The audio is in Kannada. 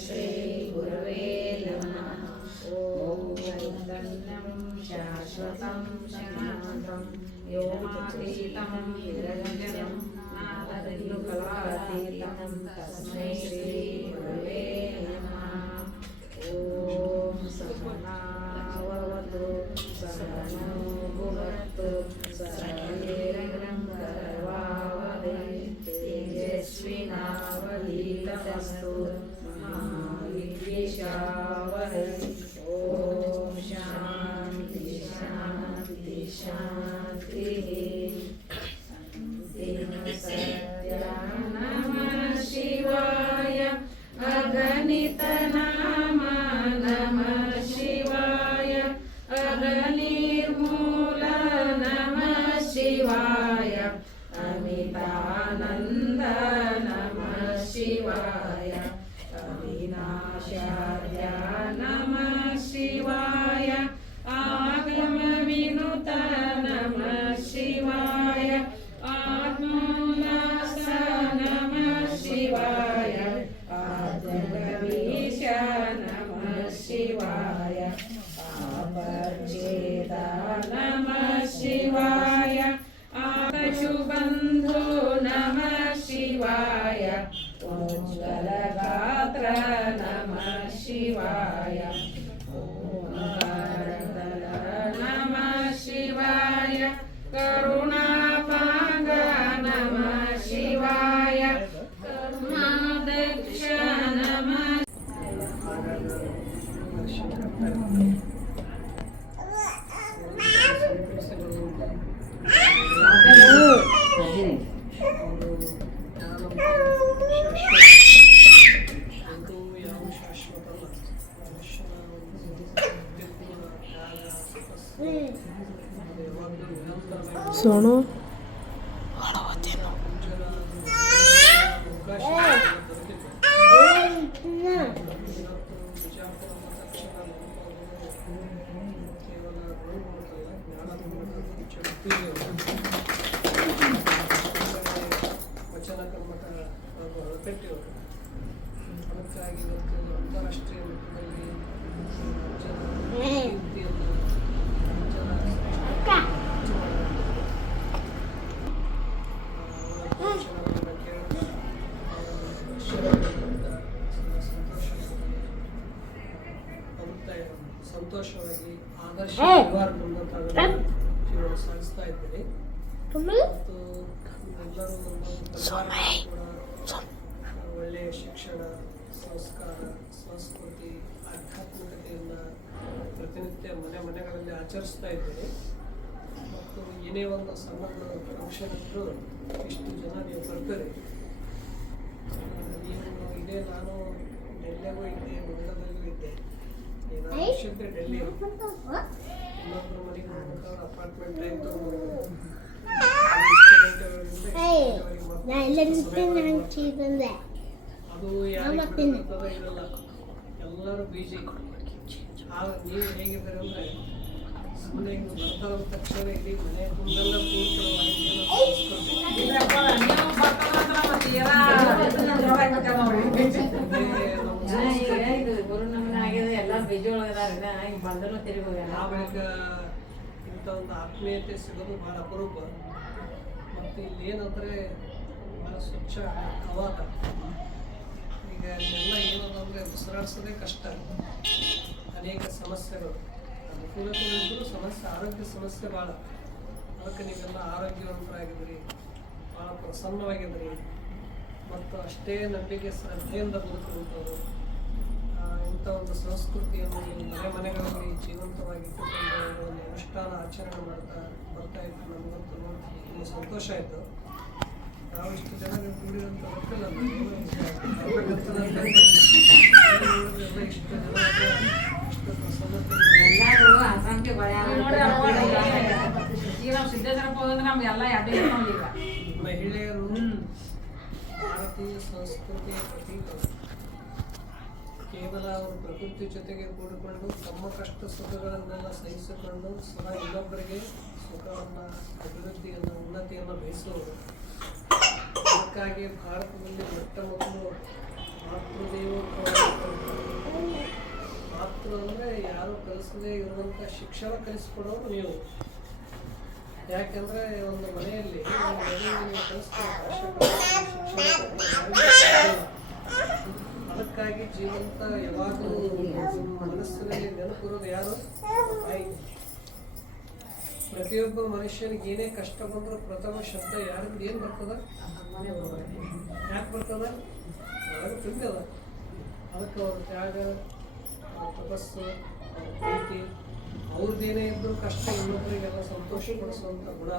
श्री गुरवे नमः ॐ चैतन्यं शाश्वतं शान्तं योमातीतं निरञ्जनं नादयुगलातीतं तस्मै श्रीगुरवे नमः ॐ Krishna. मङ्गलगात्र नमः शिवाय नमः शिवाय करुणापाङ्ग नमः शिवाय कर्मादक्ष नमः ಕರುಣಾದಕ್ಷ ನಮಃ ಸೋನು ವಚನ ಕರ್ಮಕ ಹಾಗೂ ಹೊರಪೆಟ್ಟಿಯವರು ಅದಕ್ಕಾಗಿ ಇವತ್ತು ಜೀವನ ಸಾಗಿಸ್ತಾ ಇದ್ದೀರಿ. ಮತ್ತು ಎಲ್ಲರೂ ನಮ್ಮ ಒಳ್ಳೆಯ ಶಿಕ್ಷಣ ಸಂಸ್ಕಾರ ಸಂಸ್ಕೃತಿ ಆಧ್ಯಾತ್ಮಿಕತೆಯನ್ನು ಪ್ರತಿನಿತ್ಯ ಮನೆ ಮನೆಗಳಲ್ಲಿ ಆಚರಿಸ್ತಾ ಇದ್ದೀರಿ. ಮತ್ತು ಏನೇ ಒಂದು ಸಣ್ಣ ಫಂಕ್ಷನ್ ಇದ್ದರೂ ಇಷ್ಟು ಜನ ನೀವು ಬರ್ತೀರಿ. ನೀವು ಇದೇ ನಾನು ಡೆಲ್ಲಿಗೂ ಇದ್ದೆ ಮಂಗಳದಲ್ಲೂ ಇದ್ದೆ. ನಾನು ಡೆಲ್ಲಿ. ಎಲ್ಲರೂ ಬಿಜಿ ಆಗ ನೀವು ಹೇಗಿದ್ದೀರಿ ಅಂದ್ರೆ ಸುಮ್ಮನೆ ಹಿಂಗೆ ಬರ್ತಾರ ತಕ್ಷಣ ಇಡೀ ಮನೆ ತುಂಬೆಲ್ಲ ನಮನ ಆವಾಗ ಇಂಥ ಒಂದು ಆತ್ಮೀಯತೆ ಸಿಗೋದು ಭಾಳ ಅಪರೂಪ. ಮತ್ತು ಇಲ್ಲಿ ಏನಂದರೆ ಭಾಳ ಸ್ವಚ್ಛ ಅವಾದ ಈಗ ಇಲ್ಲೆಲ್ಲ ಏನದ ಅಂದರೆ ಉಸಿರಾಡ್ಸೋದೇ ಕಷ್ಟ. ಅನೇಕ ಸಮಸ್ಯೆಗಳು. ಅನುಕೂಲತೆಗಳಿದ್ದರೂ ಸಮಸ್ಯೆ, ಆರೋಗ್ಯ ಸಮಸ್ಯೆ ಭಾಳ ಅದಕ್ಕೆ ನೀವೆಲ್ಲ ಆರೋಗ್ಯವಂತರಾಗಿದ್ದೀರಿ ಭಾಳ ಪ್ರಸನ್ನವಾಗಿದ್ದೀರಿ ಮತ್ತು ಅಷ್ಟೇ ನಂಬಿಕೆ, ಶ್ರದ್ಧೆಯಿಂದ ಬದುಕುವಂಥದ್ದು ಇಂಥ ಒಂದು ಸಂಸ್ಕೃತಿಯನ್ನು ಮನೆ ಮನೆಗಳಲ್ಲಿ ಜೀವಂತವಾಗಿ ಒಂದು ಅನುಷ್ಠಾನ ಆಚರಣೆ ಮಾಡ್ತಾ ಬರ್ತಾ ಇತ್ತು. ನಮಗಂತೂ ತುಂಬ ಸಂತೋಷ ಆಯಿತು. ನಾವು ಇಷ್ಟು ಜನ ಕೂಡಿದಂತ ಗೊತ್ತಿಲ್ಲ ಇಷ್ಟು ಜನ ಇಷ್ಟು ಮಹಿಳೆಯರು ಭಾರತೀಯ ಸಂಸ್ಕೃತಿಯ ಪ್ರತೀಕ ಕೇವಲ ಅವರು ಪ್ರಕೃತಿ ಜೊತೆಗೆ ಕೂಡಿಕೊಂಡು ತಮ್ಮ ಕಷ್ಟ ಸುಖಗಳನ್ನೆಲ್ಲ ಸಹಿಸಿಕೊಂಡು ಸದಾ ಇನ್ನೊಬ್ಬರಿಗೆ ಸುಖವನ್ನು, ಅಭಿವೃದ್ಧಿಯನ್ನು, ಉನ್ನತಿಯನ್ನು ಬಯಸುವರು ಅದಕ್ಕಾಗಿ ಭಾರತದಲ್ಲಿ ಮೊಟ್ಟ ಮೊದಲು ಮಾತೃದೇವ ಮಾತೃ ಅಂದರೆ ಯಾರು ಕಲಿಸದೇ ಇರುವಂಥ ಶಿಕ್ಷಣ ಕಲಿಸ್ಕೊಡೋರು ನೀವು. ಯಾಕೆಂದರೆ ಒಂದು ಮನೆಯಲ್ಲಿ ಮನೆಯಲ್ಲಿ ಕಲಿಸ್ಕೊಡೋ ಅದಕ್ಕಾಗಿ ಜೀವಂತ ಯಾವಾಗಲೂ ಮನಸ್ಸಿನಲ್ಲಿ ನೆನಪಿರೋದು ಯಾರು? ತಾಯಿ. ಪ್ರತಿಯೊಬ್ಬ ಮನುಷ್ಯನಿಗೆ ಏನೇ ಕಷ್ಟ ಬಂದರೂ ಪ್ರಥಮ ಶಬ್ದ ಯಾರಿಂದ ಏನು ಬರ್ತದ? ಯಾಕೆ ಬರ್ತದ? ಒಳಗೆ ತುಂಬ್ಯದ ಅದಕ್ಕೆ ಅವ್ರ ತ್ಯಾಗ, ಅವ್ರ ತಪಸ್ಸು, ಅವ್ರ ಪ್ರೀತಿ, ಅವ್ರದ್ದೇನೇ ಇದ್ರೂ ಕಷ್ಟ ಇನ್ನೊಬ್ಬರಿಗೆಲ್ಲ ಸಂತೋಷ ಪಡಿಸುವಂಥ ಗುಣ